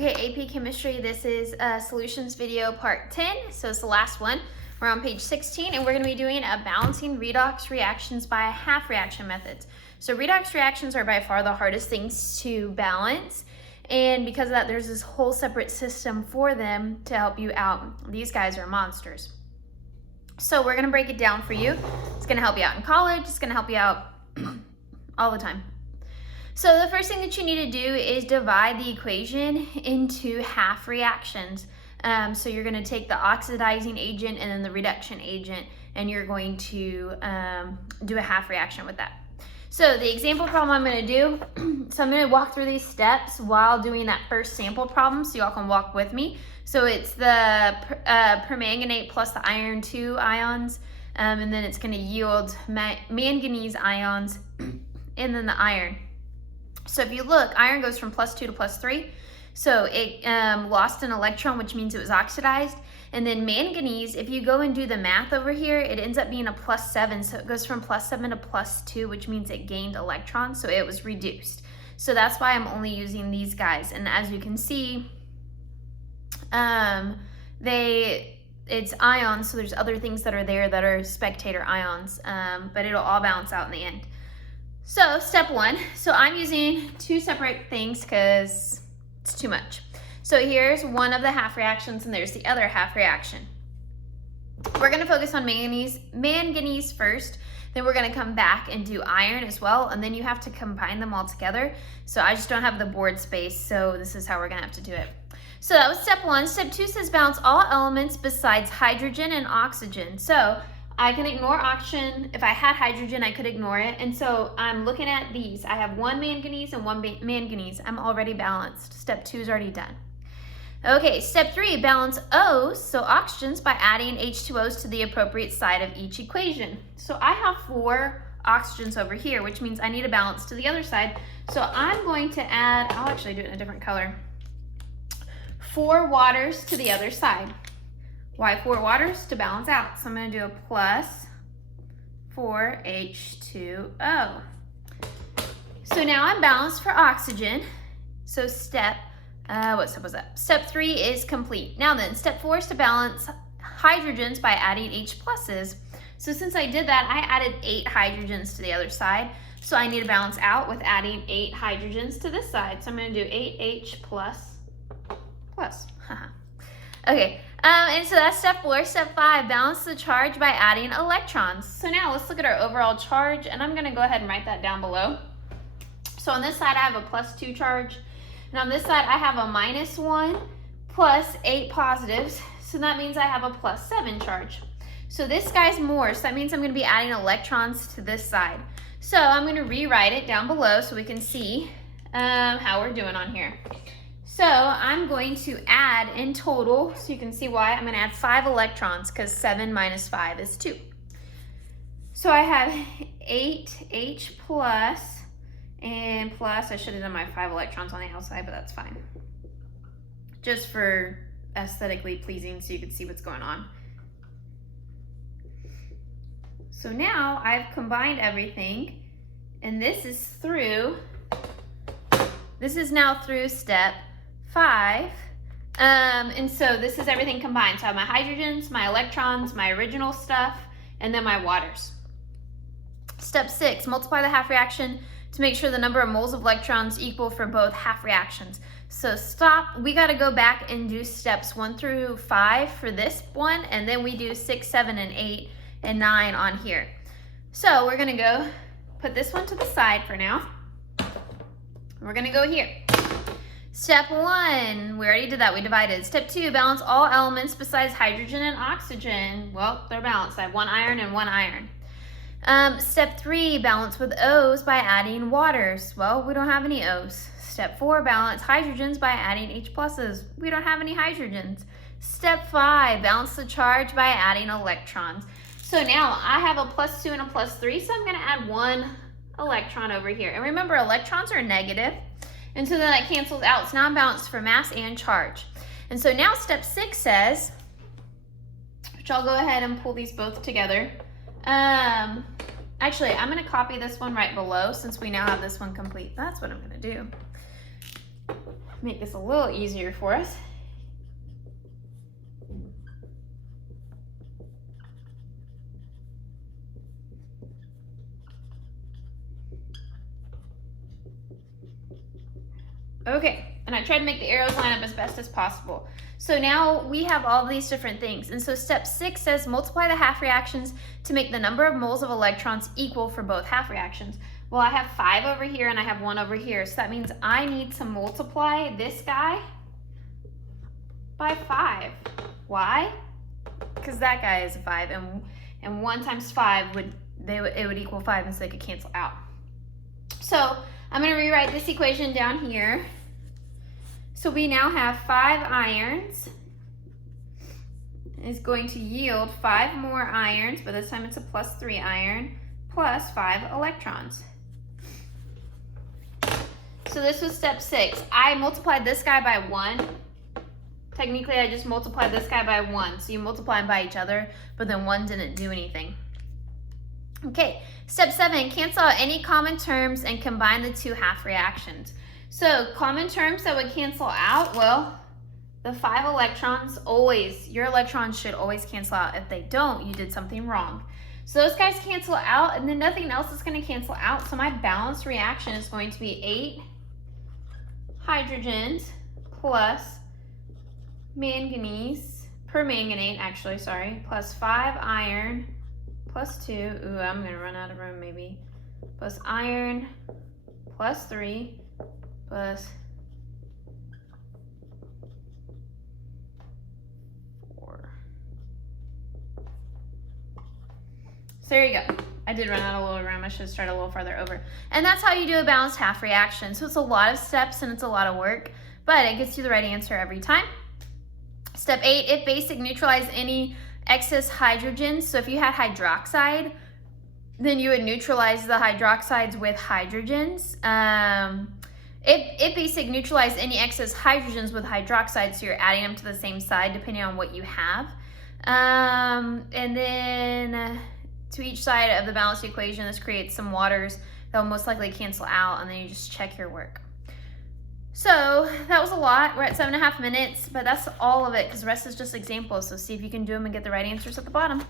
Okay, AP Chemistry, this is Solutions video part 10, so it's the last one. We're on page 16, and we're going to be doing a balancing redox reactions by half reaction methods. So redox reactions are by far the hardest things to balance, and because of that, there's this whole separate system for them to help you out. These guys are monsters. So we're going to break it down for you. It's going to help you out in college. It's going to help you out all the time. So the first thing that you need to do is divide the equation into half reactions. So you're going to take the oxidizing agent and then the reduction agent, and you're going to do a half reaction with that. So the example problem I'm going to do, so I'm going to walk through these steps while doing that first sample problem so y'all can walk with me. So it's the permanganate plus the iron 2 ions, and then it's going to yield manganese ions and then the iron. So if you look, iron goes from +2 to +3. So it lost an electron, which means it was oxidized. And then manganese, if you go and do the math over here, it ends up being a +7. So it goes from +7 to +2, which means it gained electrons. So it was reduced. So that's why I'm only using these guys. And as you can see, it's ions. So there's other things that are there that are spectator ions, but it'll all balance out in the end. So step one, so I'm using two separate things because it's too much. So here's one of the half reactions and there's the other half reaction. We're gonna focus on manganese first, then we're gonna come back and do iron as well, and then you have to combine them all together. So I just don't have the board space, so this is how we're gonna have to do it. So that was step one. Step two says balance all elements besides hydrogen and oxygen. So I can ignore oxygen. If I had hydrogen, I could ignore it. And so I'm looking at these. I have one manganese and one manganese. I'm already balanced. Step two is already done. Okay, step three, balance O's, so oxygens, by adding H2O's to the appropriate side of each equation. So I have 4 oxygens over here, which means I need a balance to the other side. So I'm going to add, I'll actually do it in a different color, 4 waters to the other side. Why 4 waters? To balance out. So I'm going to do a plus 4 H2O. So now I'm balanced for oxygen. So what step was that? Step 3 is complete. Now then, step 4 is to balance hydrogens by adding H pluses. So since I did that, I added 8 hydrogens to the other side. So I need to balance out with adding 8 hydrogens to this side. So I'm going to do 8H plus. Okay. And so that's step 4. Step 5, balance the charge by adding electrons. So now let's look at our overall charge, and I'm going to go ahead and write that down below. So on this side, I have a +2 charge, and on this side, I have a -1 plus 8 positives. So that means I have a +7 charge. So this guy's more, so that means I'm going to be adding electrons to this side. So I'm going to rewrite it down below so we can see how we're doing on here. So I'm going to add in total, so you can see why, I'm going to add 5 electrons because 7 minus 5 is 2. So I have 8H plus, and plus, I should have done my 5 electrons on the outside, but that's fine. Just for aesthetically pleasing so you can see what's going on. So now I've combined everything, and this is now through step 5, and so this is everything combined. So I have my hydrogens, my electrons, my original stuff, and then my waters. Step 6, multiply the half reaction to make sure the number of moles of electrons equal for both half reactions. So stop, we gotta go back and do steps 1 through 5 for this one, and then we do 6, 7, and 8, and 9 on here. So we're gonna go put this one to the side for now. We're gonna go here. Step 1, we already did that, we divided. Step 2, balance all elements besides hydrogen and oxygen. Well, they're balanced. I have 1 iron and 1 iron. Step 3, balance with O's by adding waters. Well, we don't have any O's. Step 4, balance hydrogens by adding H pluses. We don't have any hydrogens. Step 5, balance the charge by adding electrons. So now I have a +2 and a +3, so I'm going to add 1 electron over here. And remember, electrons are negative. And so then that cancels out. So now I'm balanced for mass and charge. And so now step 6 says, which I'll go ahead and pull these both together. Actually, I'm going to copy this one right below since we now have this one complete. That's what I'm going to do. make this a little easier for us. Okay, and I tried to make the arrows line up as best as possible. So now we have all these different things. And so step 6 says multiply the half reactions to make the number of moles of electrons equal for both half reactions. Well, I have 5 over here and I have 1 over here. So that means I need to multiply this guy by 5. Why? Because that guy is a 5, and 1 times 5 would equal 5, and so they could cancel out. So I'm going to rewrite this equation down here. So we now have 5 irons is going to yield 5 more irons, but this time it's a plus 3 iron, plus 5 electrons. So this was step 6. I multiplied this guy by 1. Technically, I just multiplied this guy by 1. So you multiply them by each other, but then 1 didn't do anything. Okay, step 7, cancel out any common terms and combine the 2 half reactions. So common terms that would cancel out, well, the 5 electrons your electrons should always cancel out. If they don't, you did something wrong. So those guys cancel out, and then nothing else is going to cancel out. So my balanced reaction is going to be 8 hydrogens plus permanganate, actually, sorry, plus 5 iron plus 2, ooh, I'm going to run out of room maybe, plus iron plus 3 plus 4. So there you go. I did run out a little room. I should have started a little farther over. And that's how you do a balanced half reaction. So it's a lot of steps and it's a lot of work, but it gets you the right answer every time. Step 8, if basic, neutralize any excess hydrogens. So if you had hydroxide, then you would neutralize the hydroxides with hydrogens. If basic, neutralize any excess hydrogens with hydroxides, so you're adding them to the same side depending on what you have. And then to each side of the balanced equation, this creates some waters that will most likely cancel out, and then you just check your work. So that was a lot. We're at 7.5 minutes, but that's all of it because the rest is just examples. So see if you can do them and get the right answers at the bottom.